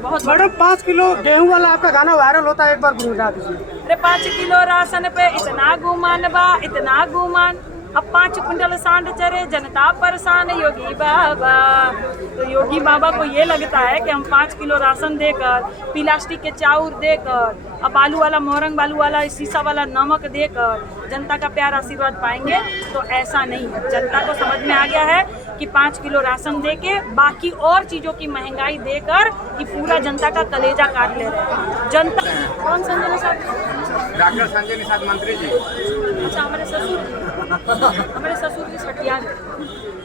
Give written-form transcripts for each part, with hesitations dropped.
बहुत। Madam 5 kilo गेहूं वाला आपका गाना वायरल होता है, एक बार गुनगुना दीजिए। अरे 5 किलो राशन पे इतना गुमान बा, इतना गुमान, अब 5 कुंटल सांड चरे जनता परेशान योगी बाबा। तो योगी बाबा को ये लगता है कि हम 5 किलो राशन देकर, प्लास्टिक के चाउर देकर, अब बालू वाला मोरंग बालू वाला शीशा वाला नमक देकर जनता का प्यार आशीर्वाद पाएंगे। तो ऐसा नहीं है। जनता को समझ में आ गया है कि 5 किलो राशन दे के बाकी और चीज़ों की महंगाई देकर कि पूरा जनता का कलेजा काट ले रहे हैं। जनता कौन संजय निषाद? डॉक्टर संजय निषाद मंत्री जी। अच्छा, हमारे ससुर की छठिया,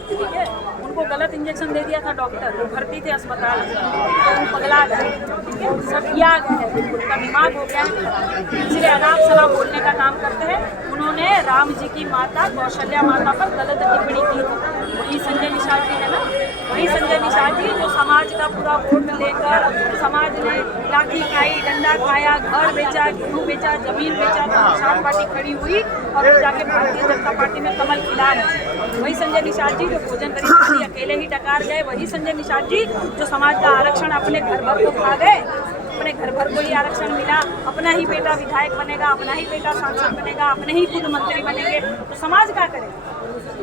ठीक है, उनको गलत इंजेक्शन दे दिया था डॉक्टर, वो भर्ती थे अस्पताल में, तो वो पगला गए, ठीक है, छठिया गए, बिल्कुल का दिमाग हो गया, इसलिए अनाप शनाप बोलने का काम करते हैं। उन्होंने राम जी की माता कौशल्या माता पर गलत टिप्पणी की थी। वही संजय निषाद जी है ना, वही संजय निषाद जी जो समाज का पूरा वोट लेकर समाज ने लाठी खाई, डंडा खाया, घर बेचा, गेहूँ बेचा, जमीन बेचा, तो निषाद पार्टी खड़ी हुई और वो जाके भारतीय जनता पार्टी में कमल खिला है। वही संजय निषाद जी जो भोजन गरीब अकेले ही डकार गए, वही संजय निषाद जी जो समाज का आरक्षण अपने घर भर को खा गए, अपने घर भर को ही आरक्षण मिला, अपना ही बेटा विधायक बनेगा, अपना ही बेटा सांसद बनेगा, अपने ही खुद मंत्री बनेंगे, तो समाज क्या करेगा?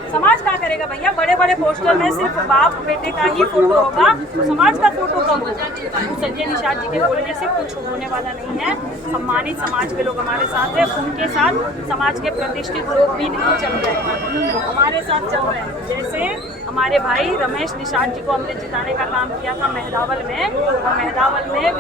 समाज क्या करेगा भैया? बड़े बड़े पोस्टर में सिर्फ बाप बेटे का ही फोटो होगा, तो समाज का फोटो कम होगा। संजय निषाद जी के बोलने से कुछ होने वाला नहीं है। सम्मानित समाज के लोग हमारे साथ हैं, उनके साथ समाज के प्रतिष्ठित लोग भी नहीं चल रहे हैं, हमारे साथ चल रहे हैं। जैसे हमारे भाई रमेश निषाद जी को हमने जिताने का काम किया था मेहदावल में, और मेहदावल में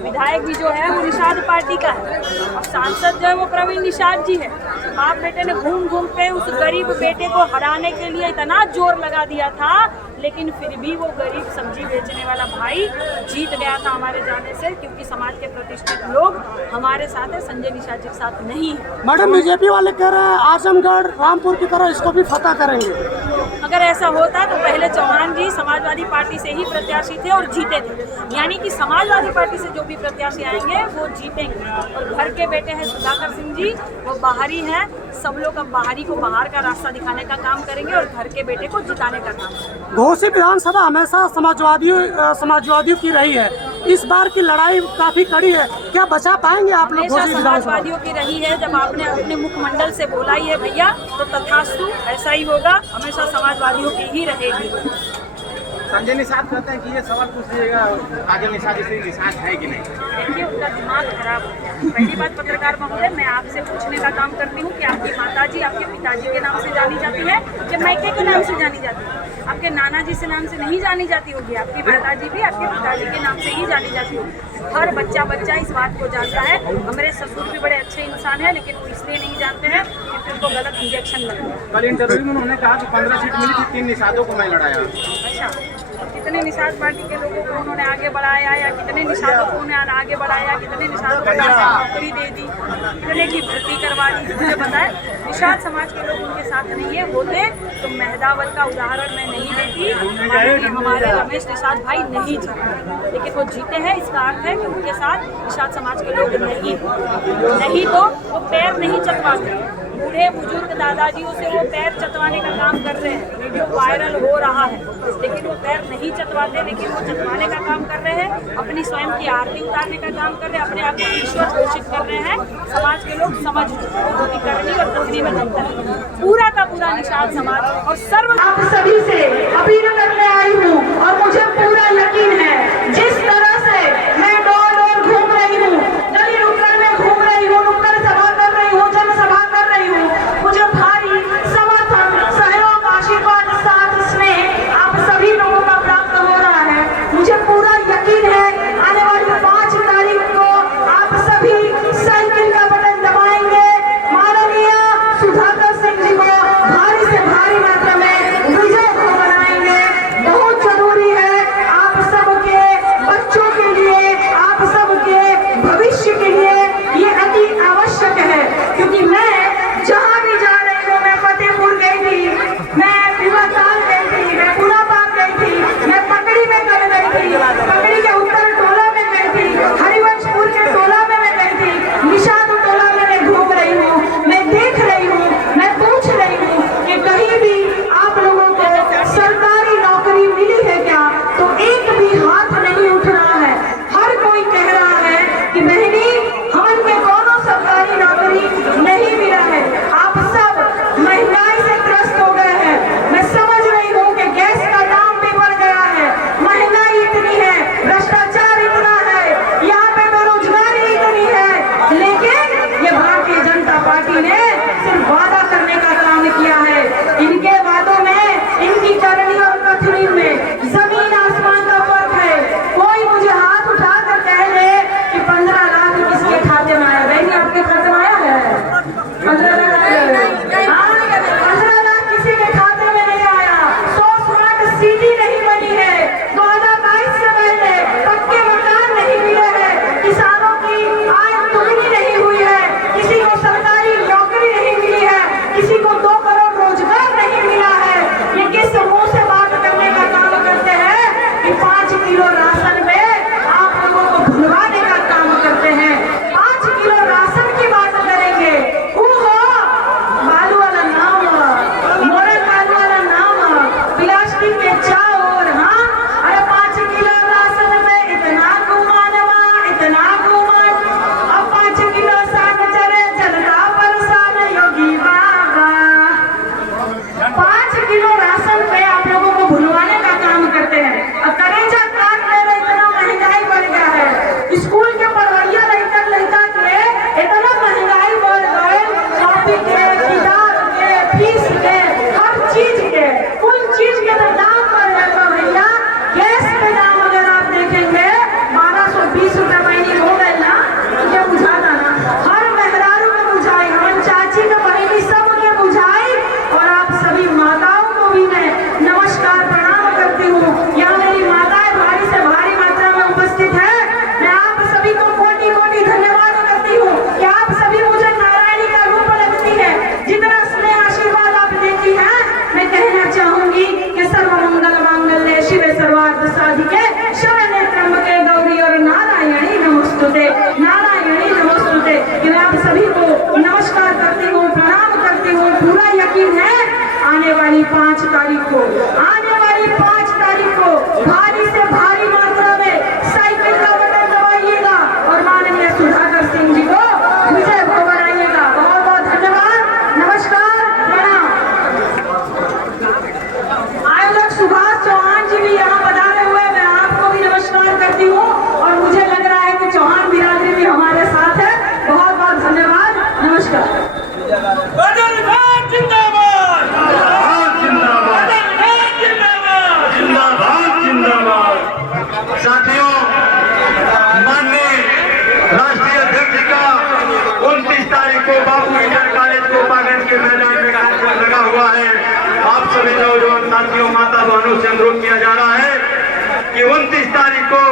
विधायक भी जो है वो निषाद पार्टी का है, और सांसद जो है वो प्रवीण निषाद जी है। बाप बेटे ने घूम घूम के उस गरीब बेटे को हराने के लिए इतना जोर लगा दिया था, लेकिन फिर भी वो गरीब सब्जी बेचने वाला भाई जीत गया था हमारे जाने से, क्योंकि समाज के प्रतिष्ठित लोग हमारे साथ है, संजय निषाद जी के साथ नहीं है। मैडम बीजेपी वाले कह रहे हैं आजमगढ़ रामपुर की तरह इसको भी फतह करेंगे। अगर ऐसा होता तो पहले चौहान जी समाजवादी पार्टी से ही प्रत्याशी थे और जीते थे, यानी कि समाजवादी पार्टी से जो भी प्रत्याशी आएंगे वो जीतेंगे। और घर के बेटे हैं सुधाकर सिंह जी, वो बाहरी हैं, सब लोग अब बाहरी को बाहर का रास्ता दिखाने का काम करेंगे और घर के बेटे को जिताने का काम करेंगे। घोसी विधानसभा हमेशा समाजवादियों की रही है, इस बार की लड़ाई काफी कड़ी है, क्या बचा पाएंगे आप लोग? हमेशा समाजवादियों की रही है। जब आपने अपने मुखमंडल से बोला ही है भैया, तो तथास्तु ऐसा ही होगा, हमेशा समाजवादियों की ही रहेगी। संजय निषाद कहते हैं कि ये सवाल पूछ लीजिएगा आगे निषाद है कि नहीं। देखिए, उनका दिमाग खराब है। पहली बात, पत्रकार महोदय, मैं आपसे पूछने का काम करती हूँ कि आपकी माताजी आपके पिताजी के नाम से जानी जाती है कि मायके के नाम से जानी जाती है? आपके नाना जी से नाम से नहीं जानी जाती होगी, आपकी माताजी भी आपके पिताजी के नाम से ही जानी जाती होगी। हर बच्चा इस बात को जानता है। हमारे ससुर भी बड़े अच्छे इंसान हैं, लेकिन वो इसलिए नहीं जानते हैं क्योंकि उनको गलत इंजेक्शन लगा। कल इंटरव्यू में उन्होंने कहा कि 15 सीट मिली थी, 3 निषादों को मैं लड़ाया। अच्छा, कितने निषाद पार्टी के लोगों को उन्होंने आगे बढ़ाया, या कितने निषादों को उन्होंने आगे बढ़ाया, कितने निषादों को नौकरी दे दी, कितने की भर्ती करवा दी? मुझे बताए, निषाद समाज के लोग उनके साथ नहीं है। होते तो मेहदावल का उदाहरण मैं नहीं देती, हमारे रमेश निषाद भाई नहीं जीते, लेकिन वो जीते हैं, इसका अर्थ है कि उनके साथ निषाद समाज के लोग नहीं तो वो पैर नहीं चटवाते। बूढ़े बुजुर्ग दादाजियों से वो पैर चटवाने का काम कर रहे हैं, वीडियो वायरल हो रहा है, लेकिन वो पैर नहीं चटवाते, लेकिन वो चटवाने का काम कर रहे हैं, अपनी स्वयं की आरती उतारने का काम कर रहे हैं, अपने आप को ईश्वर घोषित कर रहे हैं। समाज के लोग समझ करनी और तकनी में जनता है, पूरा का पूरा निषाद समाज और सर्व आप सभी से अपील करने आई हूँ, और मुझे पूरा यकीन है जिस तरह से मैं डोर घूम रही हूँ, गली नुक्कड़ में घूम रही हूँ, नुक्कड़ सभा कर रही हूँ, जनसभा कर रही हूँ, मुझे भारी समर्थन, सहयोग, आशीर्वाद, साथ, स्नेह आप सभी लोगों का प्राप्त हो रहा है। मुझे पूरा यकीन है आने वाली 5 तारीख को आप सभी साइकिल का बटन दबाएंगे, माननीय सुधाकर सिंह जी को भारी से भारी मात्रा में विजय को बनाएंगे। बहुत जरूरी है आप सबके बच्चों राष्ट्रीय अध्यक्ष का 29 तारीख को बापू इंटर कॉलेज कोपागंज के मैदान में कार्यक्रम लगा हुआ है। आप सभी नौजवान साथियों, माता बहनों से अनुरोध किया जा रहा है कि 29 तारीख को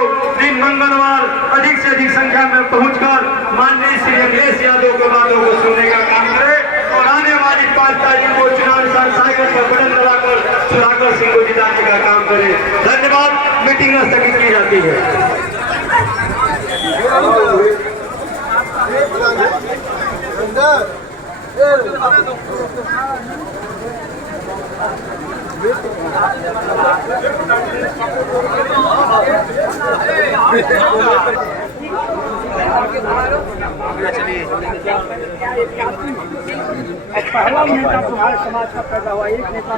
दिन मंगलवार अधिक से अधिक संख्या में पहुंचकर माननीय श्री अखिलेश यादव के बातों को सुनने का काम करें और आने वाली 5 तारीख को चुनाव निशान साइकिल पर बटन दबाकर सुधाकर सिंह को जिताने का काम करें। धन्यवाद। मीटिंग स्थगित की जाती है। पहला नेता तुम्हारे समाज का पैदा हुआ, एक नेता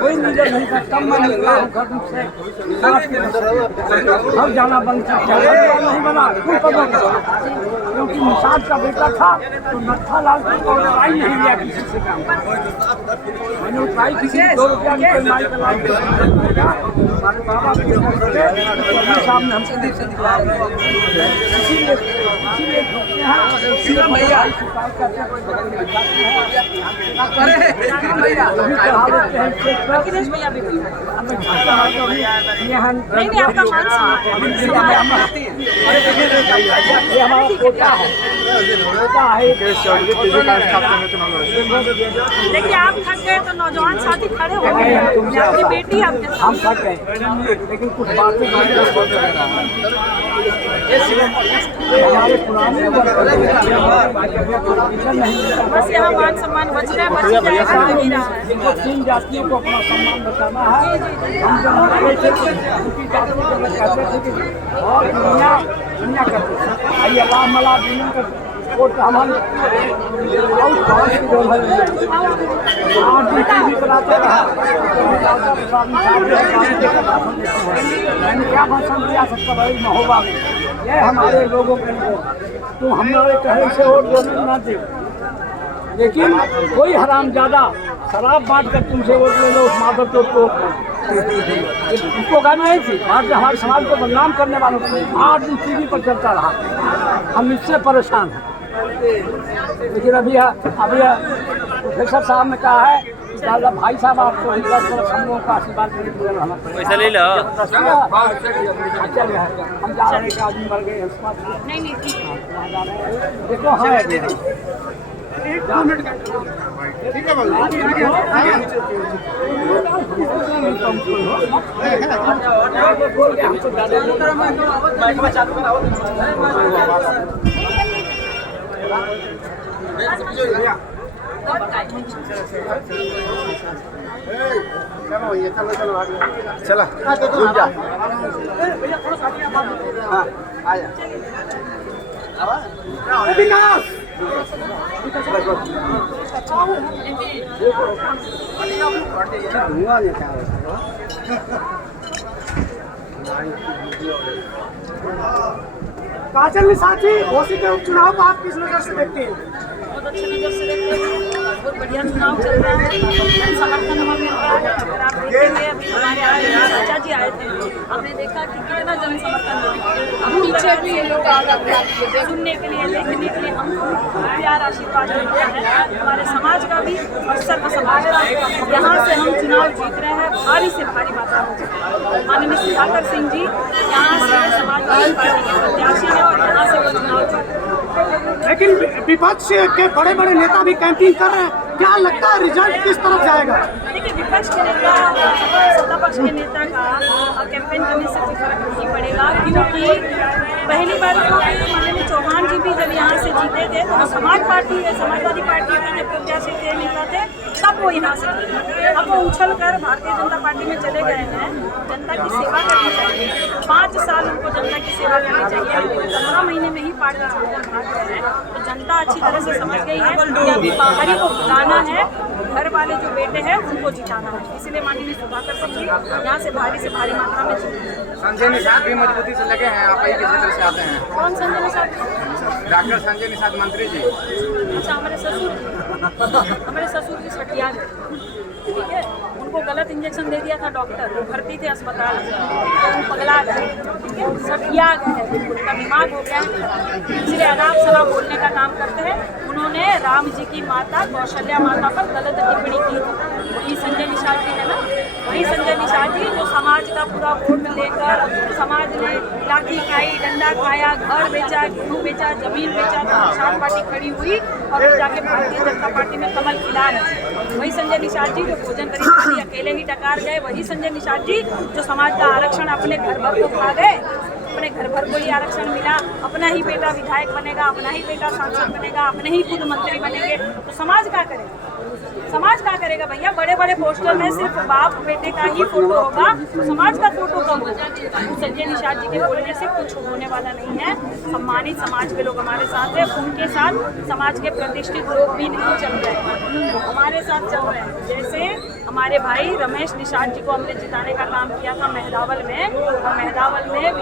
कोई लीडर नहीं था। कम मैं निकला घर जाना बंद नहीं बना क्योंकि निषाद का बेटा था तो नत्था लाल को लड़ाई नहीं लिया किसी से काम। मैंने उठाई किसी 2 रुपया की कमाई का लाभ हमारे बाबा सामने हमसे देख से दिखा इसीलिए नहीं आपका मान ये हमारा कोटा है। देखिए आप थक गए तो नौजवान साथी खड़े हो गए, आपकी बेटी आपके साथ। हम थक गए लेकिन कुछ बातें हमारे पुराने बस यहाँ मान सम्मान बच रहा है, बच जाएगा नहीं रहा है। 3 जातियों को अपना सम्मान बचाना है। हम जब हमारे थे उनकी जाति को कहते थे कि और दुनिया करते थे आइए अल्लाह मला दुनिया करते वो तो हमारे टीवी बनाते रहा। मैंने क्या भाषण दिया सबका बड़ी महोबा में ये हमारे लोगों के तुम हमारे कहने से वोट देने ना दे, लेकिन कोई हरामजादा शराब बांट कर तुमसे वोट ले लो उस माधव चौक को उसको कहना नहीं थी। आज हमारे समाज को बदनाम करने वालों को 8 दिन टीवी पर चलता रहा। हम इससे परेशान हैं। लेकिन अभी प्रोफेसर साहब ने कहा है दादा भाई साहब आपको 10 वर्ष हम लोगों का आशीर्वाद पैसा ले लो। हम जा रहे हैं आदमी मर गए नहीं देखो है 1 मिनट ठीक है चलो हाँ आया विकास धुआं लेता काजल निषाद जी घोषित के उपचुनाव को आप किस नजर से देखते हैं? बहुत अच्छे नजर से देखते हैं। बहुत बढ़िया चुनाव चल रहा है, समर्थन हमें मिल रहा है। अगर आप देखेंगे अभी हमारे आगे चाचा जी आए थे, आपने देखा कि कितना जन समर्थन पीछे भी लोग सुनने के लिए देखने के लिए हमको प्यार आशीर्वाद मिलता है। हमारे समाज का भी और सर्व समाज का यहाँ से हम चुनाव जीत रहे हैं भारी से भारी मात्रा में। माननीय सुधाकर सिंह जी यहाँ से समाजवादी पार्टी के प्रत्याशी हैं और यहाँ से वो चुनाव जीत रहे हैं। लेकिन विपक्ष के बड़े बड़े नेता भी कैंपिंग कर रहे हैं, क्या लगता है रिजल्ट किस तरफ जाएगा? देखिए विपक्ष के नेता सत्ता पक्ष के नेता का कैंपेन करने से कोई फर्क नहीं पड़ेगा, क्योंकि पहली बार तो माननीय चौहान जी भी जब यहाँ से जीते थे तो समाजवादी पार्टी के जब प्रत्याशी थे नेता थे तब वो यहाँ से जीते। अब वो उछल कर भारतीय जनता पार्टी में चले गए हैं। जनता की सेवा करनी चाहिए, 5 साल उनको जनता की सेवा करनी चाहिए। 15 महीने में ही पार्टी छोड़कर भाग गए हैं तो जनता अच्छी तरह से समझ गई है कि अभी बाहरी को बुलाना है, घर वाले जो बेटे हैं उनको जिताना है। इसीलिए माननीय सुधाकर सिंह जी यहाँ से भारी मात्रा में जीते। संजय निषाद भी मजबूती से लगे हैं, आप ही के क्षेत्र से आते हैं। कौन संजय निषाद? डॉक्टर संजय निषाद मंत्री जी। अच्छा हमारे ससुर की छठियार है, ठीक है। उनको गलत इंजेक्शन दे दिया था डॉक्टर, वो भर्ती थे अस्पताल में, तो वो पगला गए, ठीक है, सठिया गए, बिल्कुल उनका दिमाग हो गया है। इसलिए अनाप शनाप बोलने का काम करते हैं। उन्होंने राम जी की माता कौशल्या माता पर गलत टिप्पणी की थी। वही संजय निषाद जी है ना, वही संजय निषाद जी जो समाज का पूरा वोट लेकर समाज ने लाठी खाई, डंडा खाया, घर बेचा, गेहूँ बेचा, जमीन बेचा, तो निषाद पार्टी खड़ी हुई और वो जाके भारतीय जनता पार्टी में कमल खिला रहे। वही संजय निषाद जी जो भोजन खरीदने अकेले ही डकार गए, वही संजय निषाद जी जो समाज का आरक्षण अपने घर भर को खा गए, अपने घर भर को ही आरक्षण मिला, अपना ही बेटा विधायक बनेगा, अपना ही बेटा सांसद बनेगा, अपने ही खुद मंत्री बनेंगे, तो समाज क्या करेगा? समाज क्या करेगा भैया? बड़े बड़े पोस्टर में सिर्फ बाप बेटे का ही फोटो होगा, तो समाज का फोटो कम होगा। तो संजय निषाद जी के बोलने से कुछ होने वाला नहीं है। सम्मानित समाज के लोग हमारे साथ हैं, उनके साथ समाज के प्रतिष्ठित लोग भी नहीं चल रहे हैं, हमारे साथ चल रहे हैं। जैसे हमारे भाई रमेश निषाद जी को हमने जिताने का काम किया था मेहदावल में, और मेहदावल में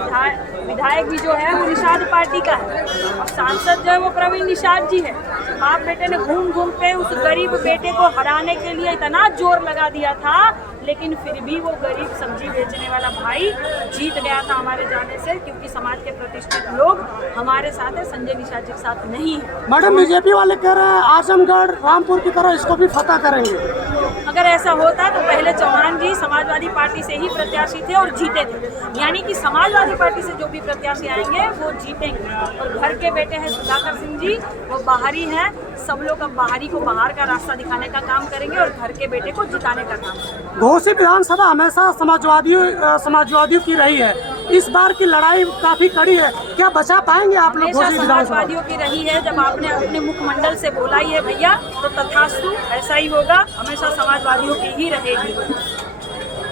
विधायक भी जो है वो निषाद पार्टी का है, और सांसद जो है वो प्रवीण निषाद जी है। बाप बेटे ने घूम घूम के उस गरीब बेटे को हराने के लिए इतना जोर लगा दिया था, लेकिन फिर भी वो गरीब सब्जी बेचने वाला भाई जीत गया था हमारे जाने से, क्योंकि समाज के प्रतिष्ठित लोग हमारे साथ है, संजय निषाद जी के साथ नहीं है। मैडम बीजेपी वाले कह रहे हैं आजमगढ़ रामपुर की तरह इसको भी फतह करेंगे। अगर ऐसा होता तो पहले चौहान जी समाजवादी पार्टी से ही प्रत्याशी थे और जीते थे, यानी कि समाजवादी पार्टी से जो भी प्रत्याशी आएंगे वो जीतेंगे। और घर के बेटे हैं सुधाकर सिंह जी, वो बाहरी हैं, सब लोग अब बाहरी को बाहर का रास्ता दिखाने का काम करेंगे और घर के बेटे को जिताने का काम करेंगे। घोसी विधानसभा हमेशा समाजवादियों की रही है, इस बार की लड़ाई काफी कड़ी है, क्या बचा पाएंगे आप लोग? हमेशा समाजवादियों की रही है, जब आपने अपने मुखमंडल से बोला ही है भैया तो तथास्तु ऐसा ही होगा, हमेशा समाजवादियों की ही रहेगी।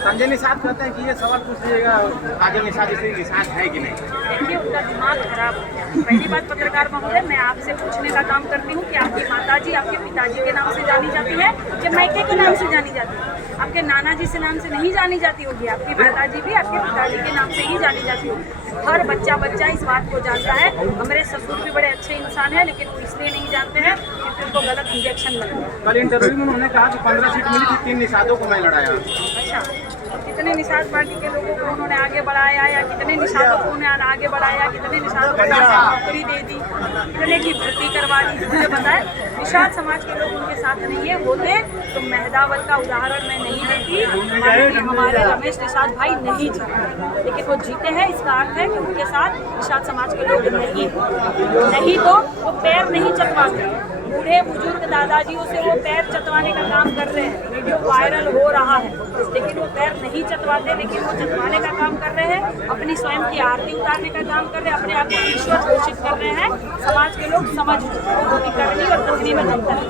संजय निषाद कहते हैं कि ये सवाल पूछ लीजिएगा आगे निषाद जैसे निषाद है कि नहीं। देखिए उनका दिमाग खराब है। पहली बात पत्रकार महोदय, मैं आपसे पूछने का काम करती हूँ कि आपकी माताजी आपके पिताजी के नाम से जानी जाती है या मायके के नाम से जानी जाती है? आपके नाना जी से नाम से नहीं जानी जाती होगी, आपकी माताजी भी आपके पिताजी के नाम से ही जानी जाती होगी। हर बच्चा इस बात को जानता है। हमारे ससुर भी बड़े अच्छे इंसान हैं, लेकिन वो इसलिए नहीं जानते हैं क्योंकि उनको गलत इंजेक्शन लगा। कल इंटरव्यू में उन्होंने कहा कि 15 सीट मिली थी, 3 निषादों को मैं लड़ाया। अच्छा, कितने निषाद पार्टी के लोगों को उन्होंने आगे बढ़ाया, या कितने निषादों को उन्होंने आगे बढ़ाया, कितने निषादों को नौकरी दे दी, कितने की भर्ती करवा दी? मुझे बताएं, निषाद समाज के लोग उनके साथ नहीं है। होते तो मेहदावल का उदाहरण मैं नहीं देती, हमारे रमेश निषाद भाई नहीं जीते, लेकिन वो जीते हैं, इसका अर्थ है कि उनके साथ निषाद समाज के लोग नहीं तो वो पैर नहीं चटवाते। बूढ़े बुजुर्ग दादाजियों से वो पैर चटवाने का काम कर रहे हैं, वीडियो वायरल हो रहा है, लेकिन वो पैर नहीं चटवाते, लेकिन वो चटवाने का काम कर रहे हैं, अपनी स्वयं की आरती उतारने का काम कर रहे हैं, अपने आप को ईश्वर घोषित कर रहे हैं। समाज के लोग समझ उनकी करनी और दखनी में अंतर है।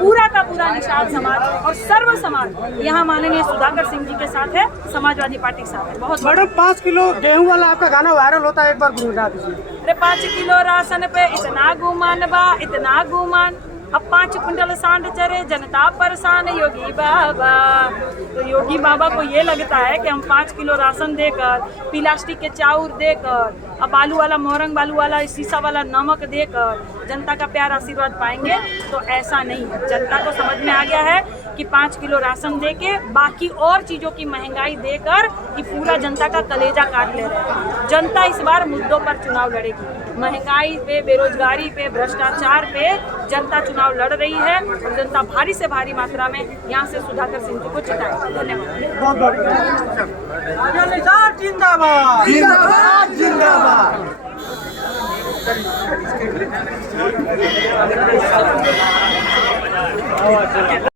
पूरा का पूरा निषाद समाज और सर्व समाज यहाँ माननीय सुधाकर सिंह जी के साथ है, समाजवादी पार्टी के साथ है। बहुत मैडम 5 किलो गेहूं वाला आपका गाना वायरल होता है, एक बार गुनगुना दीजिए। अरे 5 किलो राशन पे इतना गुमान बा, इतना गुमान, अब 5 कुंटल सांड चरे जनता परेशान योगी बाबा। तो योगी बाबा को ये लगता है कि हम 5 किलो राशन देकर, प्लास्टिक के चाउर देकर, अब बालू वाला मोरंग बालू वाला शीशा वाला नमक देकर जनता का प्यार आशीर्वाद पाएंगे, तो ऐसा नहीं है। जनता को समझ में आ गया है कि 5 किलो राशन देके बाकी और चीज़ों की महंगाई देकर कि पूरा जनता का कलेजा काट ले रहे हैं। जनता इस बार मुद्दों पर चुनाव लड़ेगी, महंगाई पे, बेरोजगारी पे, भ्रष्टाचार पे जनता चुनाव लड़ रही है, और जनता भारी से भारी मात्रा में यहाँ से सुधाकर सिंह जी को जिताएगी। धन्यवाद। बहुत बहुत जिंदाबाद जिंदाबाद जिंदाबाद।